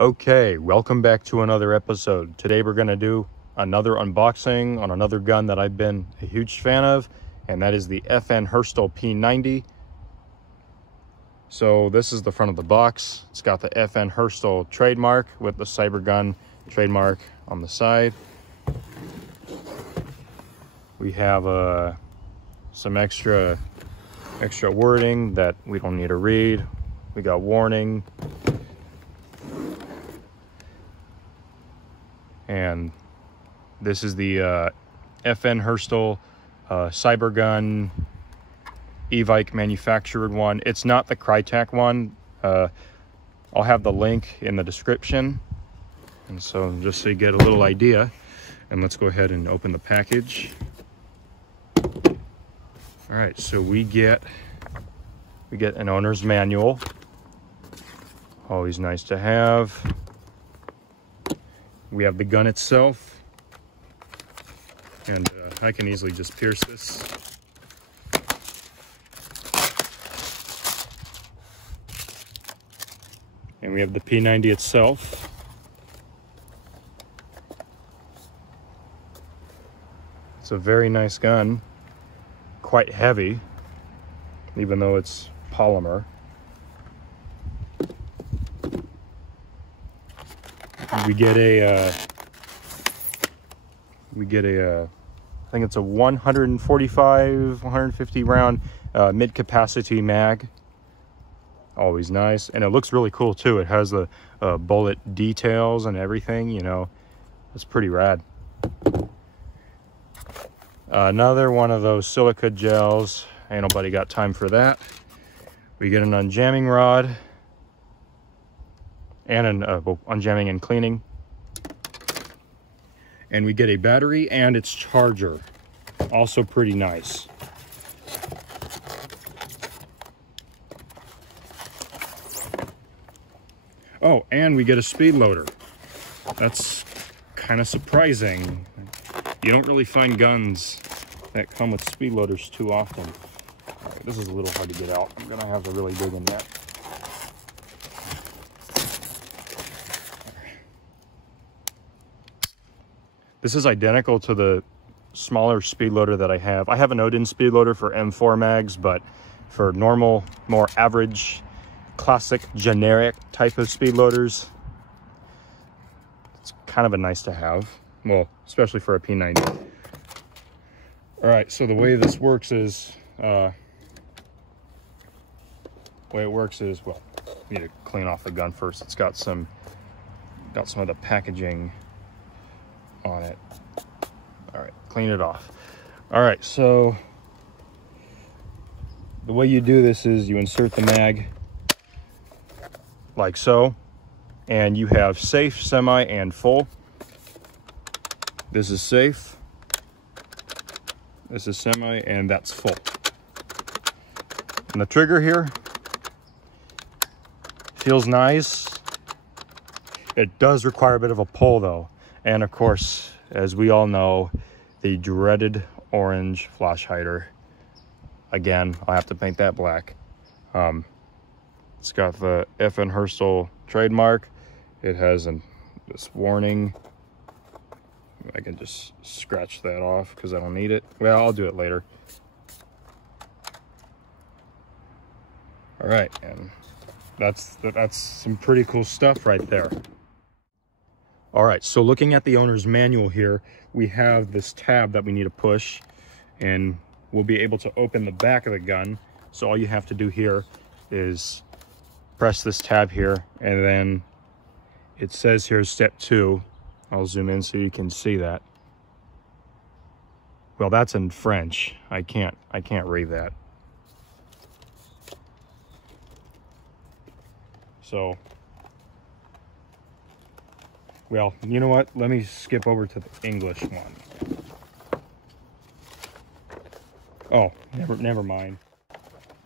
Okay, welcome back to another episode. Today we're going to do another unboxing on another gun that I've been a huge fan of, and that is the Herstal P90. So this is the front of the box. It's got the Herstal trademark with the Cybergun trademark on the side. We have some extra wording that we don't need to read. We got warning. And this is the Herstal Cybergun Evike manufactured one. It's not the Crytek one. I'll have the link in the description. And so just so you get a little idea, and let's go ahead and open the package. All right, so we get an owner's manual. Always nice to have. We have the gun itself, and I can easily just pierce this. And we have the P90 itself. It's a very nice gun, quite heavy, even though it's polymer. We get a I think it's a 150 round mid-capacity mag. Always nice, and it looks really cool too. It has the bullet details and everything, you know. It's pretty rad. Another one of those silica gels. Ain't nobody got time for that. We get an unjamming rod and an unjamming and cleaning. And we get a battery and its charger. Also pretty nice. Oh, and we get a speed loader. That's kind of surprising. You don't really find guns that come with speed loaders too often. All right, this is a little hard to get out. I'm gonna have to really dig in that. This is identical to the smaller speed loader that I have. I have an Odin speed loader for M4 mags, but for normal, more average, classic, generic type of speed loaders, it's kind of a nice to have. Well, especially for a P90. All right, so the way this works is, well, you need to clean off the gun first. It's got some of the packaging on it. All right, clean it off. All right, so the way you do this is you insert the mag like so, and you have safe, semi, and full. This is safe, this is semi, and that's full. And the trigger here feels nice. It does require a bit of a pull though. And of course, as we all know, the dreaded orange flash hider. Again, I'll have to paint that black. It's got the Herstal trademark. It has this warning. I can just scratch that off because I don't need it. Well, I'll do it later. All right, and that's some pretty cool stuff right there. All right, so looking at the owner's manual here, we have this tab that we need to push, and we'll be able to open the back of the gun. So all you have to do here is press this tab here, and then it says here step 2. I'll zoom in so you can see that. Well, that's in French. I can't read that. So, well, you know what? Let me skip over to the English one. Oh, never mind.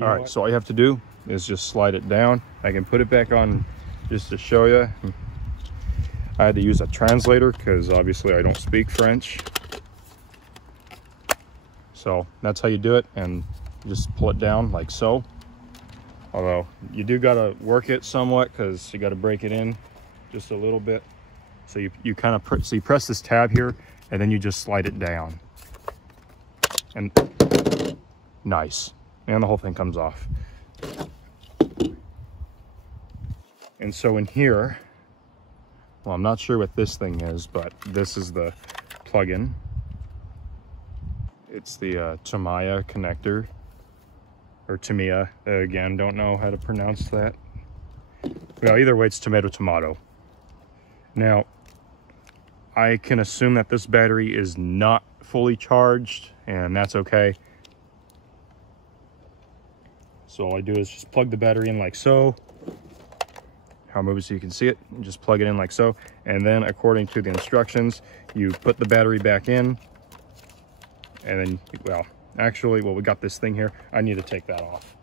All right, so all you have to do is just slide it down. I can put it back on just to show you. I had to use a translator because obviously I don't speak French. So that's how you do it, and just pull it down like so. Although you do gotta work it somewhat because you gotta break it in just a little bit. So you kind of press this tab here, and then you just slide it down. And nice. And the whole thing comes off. And so in here, well, I'm not sure what this thing is, but this is the plug-in. It's the Tamiya connector, or Tamiya. Again, don't know how to pronounce that. Well, either way, it's tomato. Now, I can assume that this battery is not fully charged, and that's okay. So all I do is just plug the battery in like so. I'll move it so you can see it. You just plug it in like so, and then according to the instructions, you put the battery back in, and then, well, actually, we got this thing here. I need to take that off,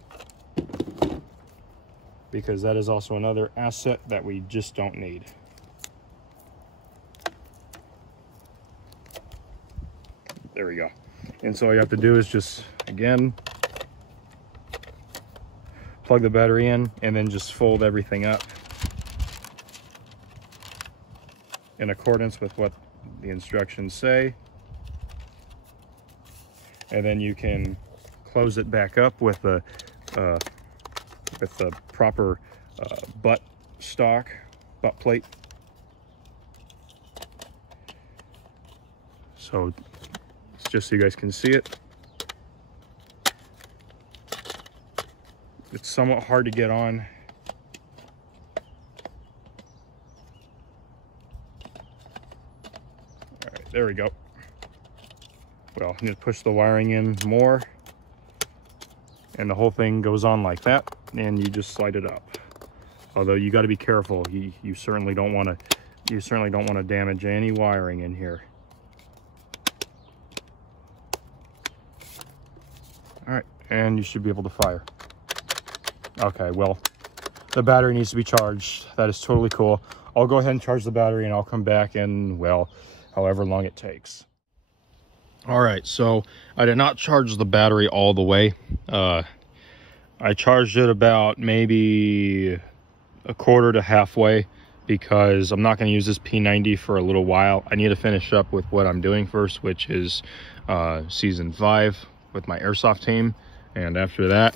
because that is also another asset that we just don't need. There we go. And so all you have to do is just, again, plug the battery in, and then just fold everything up in accordance with what the instructions say. And then you can close it back up with the proper butt plate. So it's just so you guys can see it. It's somewhat hard to get on. All right, there we go. Well, I need to push the wiring in more, and the whole thing goes on like that, and you just slide it up. Although you got to be careful. You certainly don't want to damage any wiring in here. All right, and you should be able to fire. Okay, well, the battery needs to be charged. That is totally cool. I'll go ahead and charge the battery, and I'll come back in, well, however long it takes. All right, so I did not charge the battery all the way. I charged it about maybe a quarter to halfway, because I'm not going to use this P90 for a little while. I need to finish up with what I'm doing first, which is season 5 with my Airsoft team. And after that,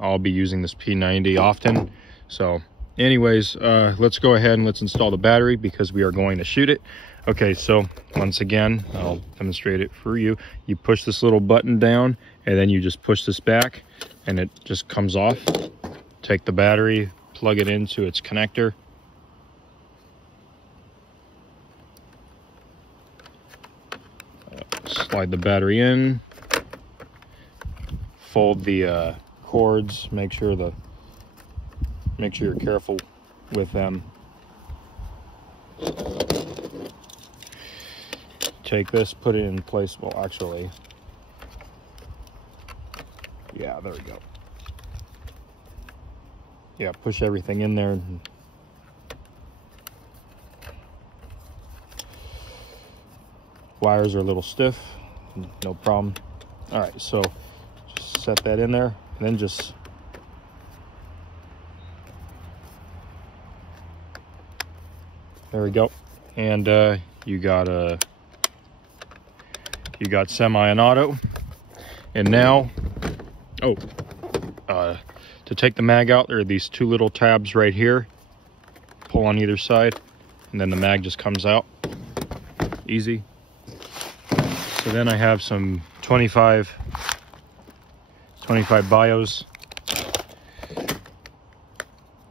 I'll be using this P90 often. So anyways, let's go ahead and let's install the battery, because we are going to shoot it. Okay, so once again, I'll demonstrate it for you. You push this little button down, and then you just push this back, and it just comes off. Take the battery, plug it into its connector. Slide the battery in. Fold the cords. Make sure you're careful with them. Take this, put it in place. Well, actually, yeah, there we go. Yeah, push everything in there. Wires are a little stiff, no problem. All right, so just set that in there, and then just there we go. And you got semi and auto. And now, to take the mag out, there are these two little tabs right here. Pull on either side, and then the mag just comes out. Easy. So then I have some 25 bios.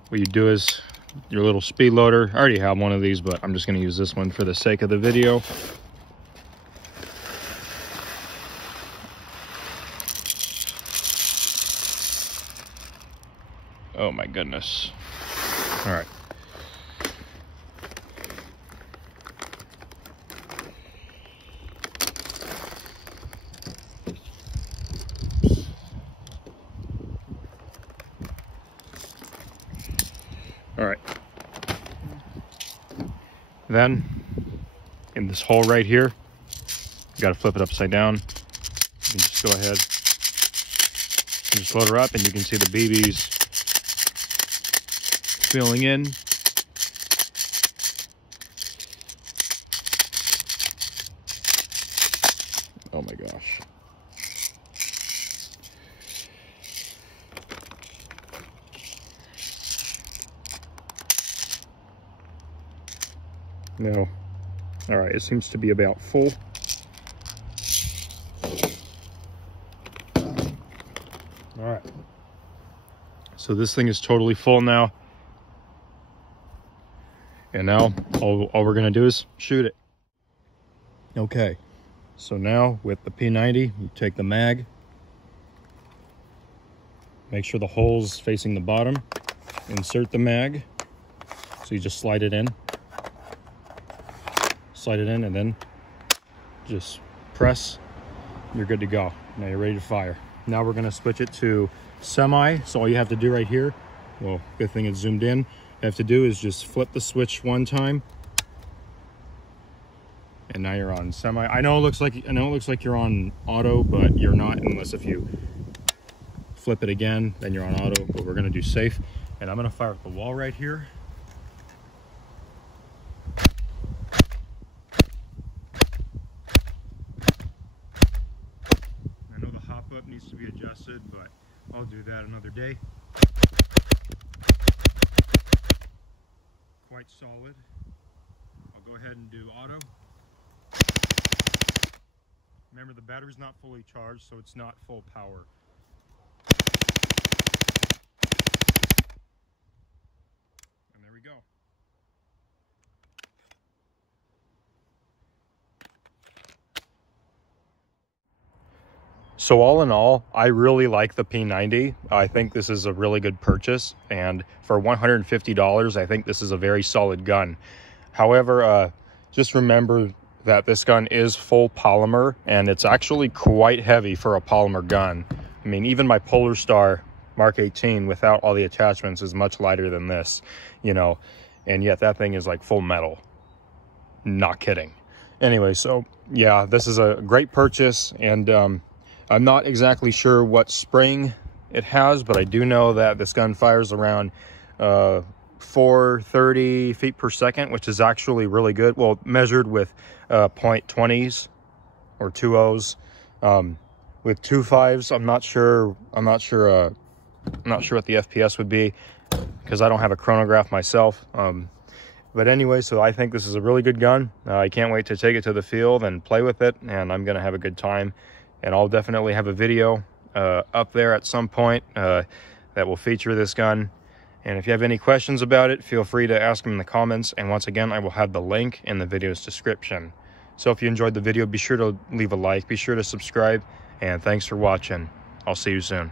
What you do is your little speed loader. I already have one of these, but I'm just going to use this one for the sake of the video. Oh my goodness. All right. All right. Then in this hole right here, you got to flip it upside down. You can just go ahead and just load her up, and you can see the BBs filling in. my gosh. No. All right, it seems to be about full. All right. So this thing is totally full now. And now all we're gonna do is shoot it. Okay, so now with the P90, you take the mag, make sure the hole's facing the bottom, insert the mag. So you just slide it in, and then just press, you're good to go. Now you're ready to fire. Now we're gonna switch it to semi. So all you have to do right here, well, good thing it's zoomed in. You have to do is just flip the switch one time, and now you're on semi. I know it looks like you're on auto, but you're not unless if you flip it again, then you're on auto. But we're gonna do safe, and I'm gonna fire at the wall right here. I know the hop up needs to be adjusted, but I'll do that another day. Quite solid. I'll go ahead and do auto. Remember, the battery's not fully charged, so it's not full power. And there we go. So all in all, I really like the P90. I think this is a really good purchase, and for $150, I think this is a very solid gun. However, just remember that this gun is full polymer, and it's actually quite heavy for a polymer gun. I mean, even my Polar Star Mark 18 without all the attachments is much lighter than this, you know, and yet that thing is like full metal. Not kidding. Anyway, so yeah, this is a great purchase, and I'm not exactly sure what spring it has, but I do know that this gun fires around 430 feet per second, which is actually really good. Well, measured with .20s or 2.0s. With 2.5s, I'm not sure what the FPS would be, because I don't have a chronograph myself. But anyway, so I think this is a really good gun. I can't wait to take it to the field and play with it, and I'm gonna have a good time. And I'll definitely have a video up there at some point that will feature this gun. And if you have any questions about it, feel free to ask them in the comments. And once again, I will have the link in the video's description. So if you enjoyed the video, be sure to leave a like, be sure to subscribe, and thanks for watching. I'll see you soon.